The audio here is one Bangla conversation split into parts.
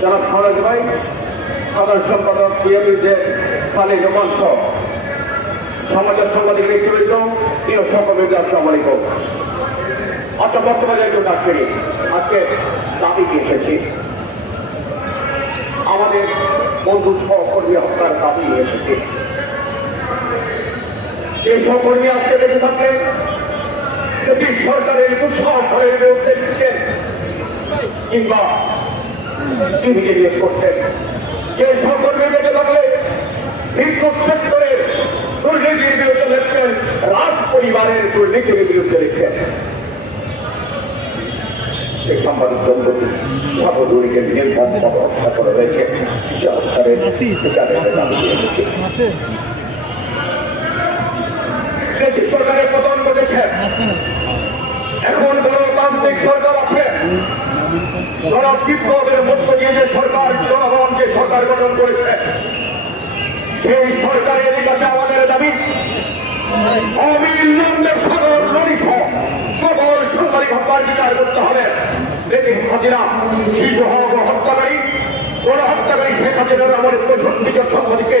যারা সরাজ ভাই, সাধারণ সম্পাদক বিএনপির সালে জমান সহ সমাজের সাংবাদিক ব্যক্তিবৃন্দ, প্রিয় সহকর্মীদের আসসালামু আলাইকুম। আচ্ছা বর্তমানে একটু কাজ আজকে দাবি এসেছি। আমাদের বন্ধু সহকর্মী হত্যার দাবি এসেছি। এই সহকর্মী আজকে বেঁচে থাকলে ব্রিটিশ সরকারের দুঃসাহসের বিরুদ্ধে কিংবা টিভিকে নিয়ে করতেন। যে সহকর্মী বেঁচে থাকলে বিদ্যুৎ সেক্টরের দুর্নীতির বিরুদ্ধে লিখতেন রাজ পরিবারের দুর্নীতির বিরুদ্ধে লিখতেন। সেই সাংবাদিক দম্পতি সহদুরীকে নির্মমভাবে হত্যা করা হয়েছে। সে হত্যারের বিচারের দাবি নিয়ে এসেছি। আছে ব্রিটিশ সরকারের পতন ঘটেছে। এখন গণতান্ত্রিক সরকার আছে। জনাব বিপ্লবের মধ্য দিয়ে যে সরকার, জনগণ যে সরকার গঠন করেছে, সেই সরকারের কাছে আমাদের দাবি অবিলম্বে সকল নরিষ সকল সরকারি হত্যার বিচার করতে হবে। বেদিন হাজিরা, শিশু হক হত্যাকারী কোন হত্যাকারী শেখ হাসিনার আমার প্রশাসনিক সম্পত্তিকে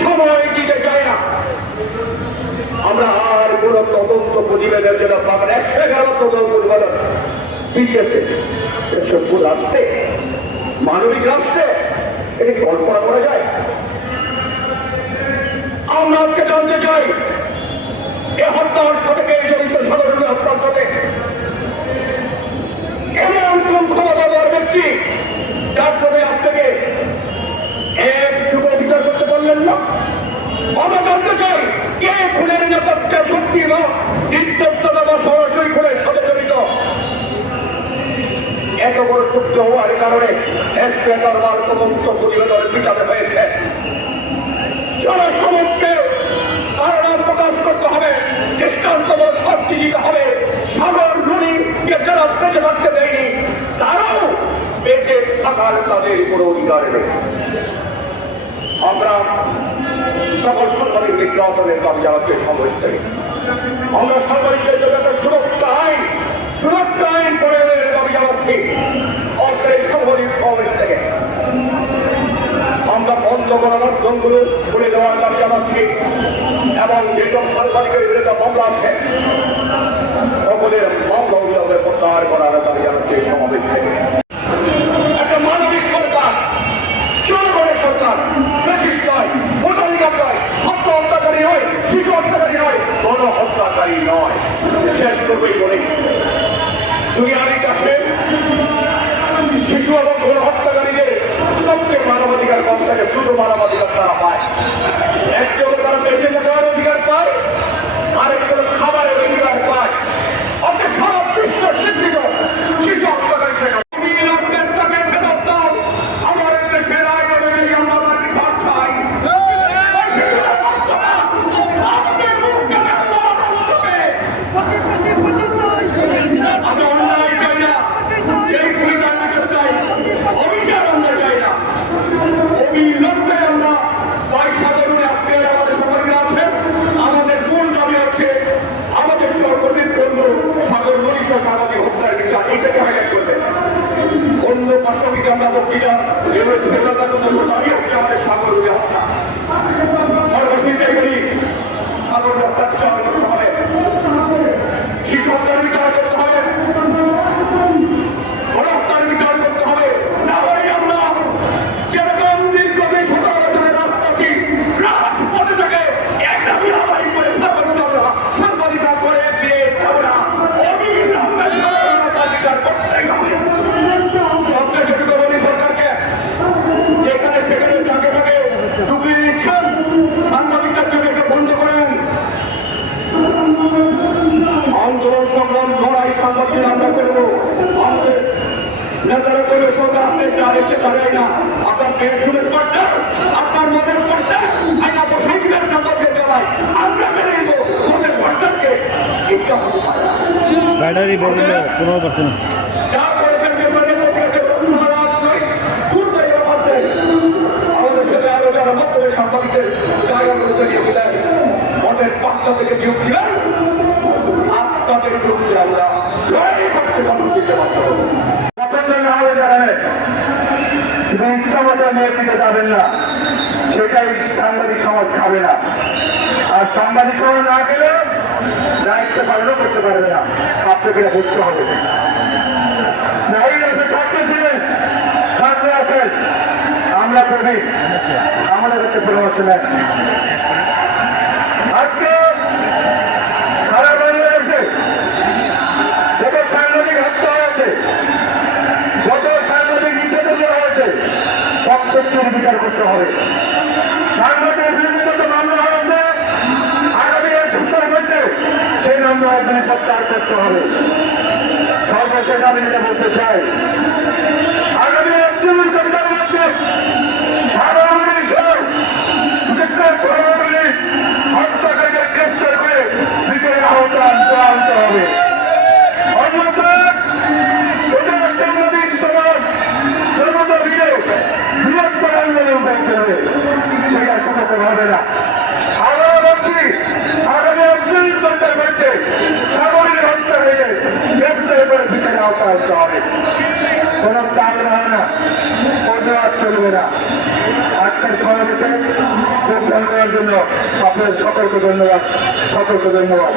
সময় দিতে চাই না। আমরা আর কোন তদন্ত প্রতিবেদনের জন্য পাবেন একশো এগারো তদন্ত প্রতিবেদন পিছিয়েছে সভ্য রাষ্ট্রে, মানবিক রাষ্ট্রে এটি কল্পনা করা যায়। আমরা আজকে জানতে চাই, এ হত্যার সাথে কারণে একশো এগারো বার তদন্ত প্রতিবেদন বিচারে হয়েছে। জনসমক্ষে ধারণা প্রকাশ করতে হবে, দৃষ্টান্তমূলক শাস্তি দিতে হবে। সাগর রুনিকে যারা বেঁচে থাকতে দেয়নি, তারাও বেঁচে থাকার তাদের কোনো অধিকার নেই। আমরা সকল সরকারি নির্যাতনের দাবি সমাবেশ থেকে আমরা সাংবাদিকদের জন্য একটা সুরক্ষা আইন সুরক্ষা আইন প্রয়োগের দাবি জানাচ্ছি। সমাবেশ থেকে। আমরা বন্ধ গণমাধ্যমগুলো খুলে দেওয়ার দাবি জানাচ্ছি এবং যেসব সাংবাদিকের বিরুদ্ধে মামলা আছে, সকলের মামলা অবিলম্বে প্রত্যাহার করার দাবি জানাচ্ছি সমাবেশ থেকে একটা মানবিক সরকার জনগণের সরকার ব্রিটিশ নয় ভোটাধিকার নয় হত্য হত্যাকারী নয় শিশু হত্যাকারী নয় গণ হত্যাকারী নয় শেষ করবেই বলি দুনিয়ার কাছে শিশু এবং গণ হত্যাকারীদের সবচেয়ে মানবাধিকার কম থাকে দুটো মানবাধিকার তারা পায় হলো তারা বেঁচে থাকার অধিকার পায়, আরেকজন খাবারের অধিকার পায় অর্থাৎ সারা বিশ্ব স্বীকৃত শিশু হত্যাকারী শেখ অবিলম্বে তাকে ফেরত দাও। আমার দেশের আইন অনুযায়ী আমরা তার বিচার চাই। ওই শিশুরা বাচ্চা না। আপনি মুখে বেদনা রাষ্ট্রকে। আচ্ছা, অন্যায় চাই না। যেই খুনিটার বিচার চাই। অভিশাপ আমরা চাই না। অবিলম্বে আমরা পয়সা ধরুন আজকে আমাদের সরকার আছে আমাদের মূল দাবি হচ্ছে আমাদের সর্বদিক বন্ধু সাগর মনীষ সাগরী হত্যার বিচার এটাকে হাইলাইট করবে অন্য পাশবিক আমরা বক্তৃতা যেভাবে ছেলেটা কোনো দাবি হচ্ছে আমাদের সাগর হত্যা সর্বশেষে করি সাগর হত্যার বিচার করতে হবে শিশু হত্যার বিচার করতে হবে বড় হত্যার বিচার করতে হবে না হয় আমরা যেরকম দীর্ঘদিন সতেরো বছরের রাজপথে রাজপথে থেকে একটা বিরাবাড়ি করে থাকব আমরা সাংবাদিকরা করে দিয়ে যাব না অবিলম্বে সাধারণতার বিচার করতেই হবে সবচেয়ে ছোট বলি সরকারকে যেখানে সেখানে যাকে তাকে ঢুকিয়ে দিচ্ছেন সাংবাদিকদের জন্য এটা বন্ধ করেন আন্দোলন সংগ্রাম লড়াই সাংবাদিক আমরা করব। আমাদের নেতারা কোনো সোজা আপনি যা দেখতে পারেন না। আপনার পেট ফুলের পাট্টা আপনার মনের পাট্টা একটা বসাইবের সম্পর্কে জমায় আমরা মেনে নেব। মনের পাট্টাকে এটা হতে পারে না। ব্যাটারি বলল পনেরো পার্সেন্ট আছে। যা করেছেন নির্বাচনের পক্ষে রক্ষণার আন্দোলন দুর্দলীয় মধ্যে আমাদের সাথে আরও যারা মধ্যে সাংবাদিকের জায়গাগুলোতে নিয়ে দিলেন মনের পাট্টা থেকে নিয়োগ দিলেন আপনাদের বিরুদ্ধে আমরা লড়াই করতে মানুষকে বাধ্য হব ইচ্ছা মতো দিতে যাবেন না সেটাই সাংবাদিক সমাজ খাবে না আর সাংবাদিক সমাজ না গেলে পালনও করতে পারবে না আপনাকে বুঝতে হবে নাই আছে ছাত্র ছিলেন ছাত্র আছেন আমরা কবি আমাদের কাছে পরামর্শ নেন আজকে সারা বাংলাদেশে যত সাংবাদিক হত্যা হয়েছে যত সাংবাদিক নির্যাতন করা হয়েছে প্রত্যেকটির বিচার করতে হবে। সাংবাদিক বিরুদ্ধে যত মামলা হয়েছে। আগামী এক সপ্তাহের মধ্যে সেই মামলা আপনি প্রত্যাহার করতে হবে। সর্বশেষ আমি যেটা বলতে চাই। আগামী এক সিভিল কোর্টের মধ্যে সাধারণ বিষয় বিশেষ করে সর্বপল্লী হত্যাকারীকে গ্রেপ্তার করে বিচারের আওতায় আনতে আনতে হবে অন্যথায় ওটা সাংবাদিক সমাজ জনতা মিলে বৃহত্তর আন্দোলন করতে হবে সেটা সফল হবে না আরও বলছি আগামী একজন সরকার করতে সাগরের হত্যা হয়ে গ্রেপ্তার করে বিচারে আওতায় আনতে হবে কোন তাল যোগদান করার জন্য সকলকে ধন্যবাদ সকলকে ধন্যবাদ।